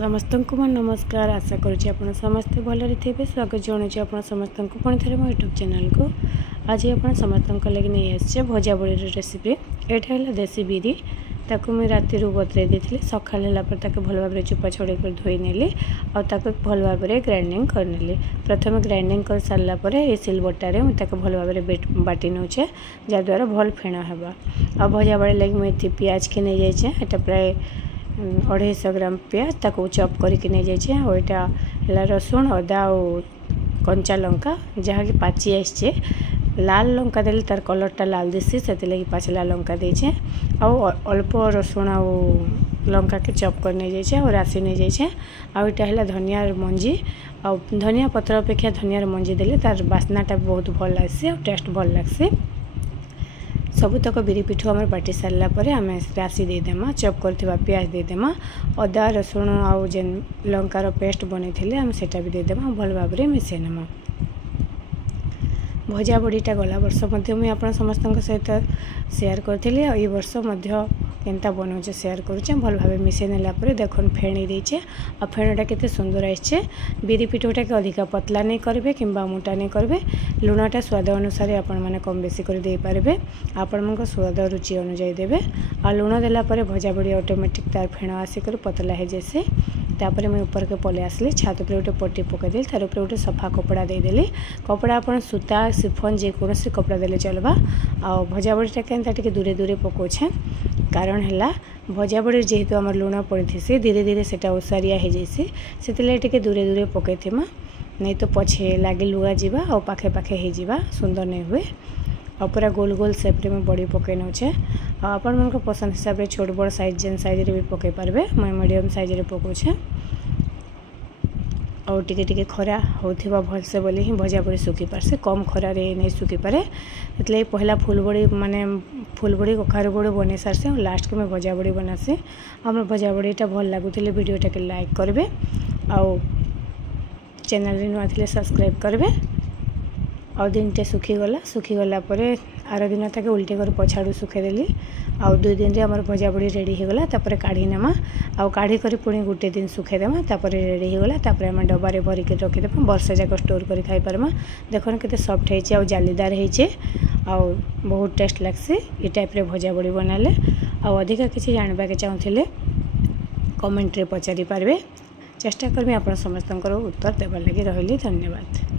समस्त को मैं नमस्कार। आशा करुँच आप समस्ते भलरे थे। स्वागत जनाऊँ आप समस्त को पुणी थे मो यूट्यूब चैनल को। आज आप समस्त लगे नहीं आसे भजा बड़ी रेसिपी। यहाँ है देसी बिरी ताकू मुझे राति बतरे दी सका भल भाव चुपा छड़े कर धोई नेली और भल भाव ग्राइंडिंग करनेली। प्रथम ग्राइंडिंग कर सारापर ये सिलबट्टारे मुझे भल भाव बाटी नौचे जहाँद्वारा भल फेण है। आ भजा बड़े लगे मुझे पियाज के नहीं जाइए। यहाँ प्राय 250 ग्राम पियाज ताको चॉप करके नहीं जाइए। और यहाँ रसुण अदा और कंचा लंका जहाँ कि पाची आसचे लाल लंका देले तार कलरटा लाल दिसी से लगी पाचला लंका देछे। और अल्प रसुण और लंका के चॉप कर नहीं जाइए और राशि नहीं जाइए। आटा है धनिया मंजी और धनिया पत्र अपेक्षा धनिया मंजी देले तार बास्नाटा बहुत भल आसे और टेस्ट भल लगसी। सबुतक बिरी पिठू आम बाटी सारापर आम राशि देदेमा चॉप करथिबा पियाज देदेमा अदा रसुण आउ जेन लंकार पेस्ट बनै थिले आम सेटा भी देदेमा भल भाव मिसई नेमा। भजा बड़ीटा गला वर्ष मुझे आप समस्त सहित शेयर करी और ये वर्ष केनता बनाऊे शेयर करुचे भल भाव मिसई नेला देखो फेणी देचे और फेणटा केते सुंदर आसे। बिरी पिठोटा के अधिका पतला नहीं करेंगे कि मोटा नहीं करेंगे। लुणटा स्वाद अनुसार आपण मैंने कम बेसी कर दे पारे आपण स्वाद रुचि अनुजाई देवे। आ लुण देला भजा बड़ी ऑटोमेटिक तार फेण आसिक पतला हो जाए। तापर मैं ऊपर के पले आसली छात पर गोटे पट्टी पकईदेली तार ऊपर गोटे सफा कपड़ा देदेली। कपड़ा आप सूता सिफन जेकोसी कपड़ा देले चलबा। आ भजा बड़ीटा केनता टिके दूरे दूरे पकाउछे कारण है भजा बड़ी जेहेतु आम लुण पड़ी सी धीरे धीरे से ओसारिया हो जाए से टे दूरे दूरे पकईमा नहीं तो पछे लगे लुआ जावा और पाखे पाखे हो सुंदर नहीं हुए। और पूरा गोल गोल सेप्रे में बड़ी पकई नौचे। आपण मन पसंद हिसाब से छोट बड़ साइज जेन साइज रे भी पकई पारे मैं मीडियम साइज रे पकाउछे। और टिके टिके खरा होथिबा भलसे बोली ही भजा बड़ी सुखी पारसे कम खरा रे नहीं सुखी पारे। इसलिए पहला फूल बड़ी माने फूल बड़ी कखारू बड़ी बने सारसे और लास्ट को मैं भजा बड़ी बनासी। आम भजा बड़ीटा भल लगुले वीडियोटा के लाइक करेंगे और चैनल नुआ थे सब्सक्राइब करेंगे। और दिनटे सुखीगला आर दिन तक उल्टे कर पछाड़ू सुखेदेली आउ 2 दिन रे हमर भजा बड़ी रेडी हो गला। तापर काढ़ी नेमा आउ काढ़ी करी पुणी गोटे दिन सुखेदेमा तापर रेडी हो गला। तापर हम डब्बा रे भरी के रखिदेमा वर्ष जाक स्टोर करी खाई पारमा। देखन केते सॉफ्ट हेचे आउ जालीदार हेचे आउ बहुत टेस्ट लागसी। ए टाइप रे भजा बड़ी बनाले आउ अधिका किसी जानबा के चाहूथिले कमेंट रे पचारि पारबे। चेष्टा करबे आपण समस्तनकर उत्तर देबा लागि। रहली धन्यवाद।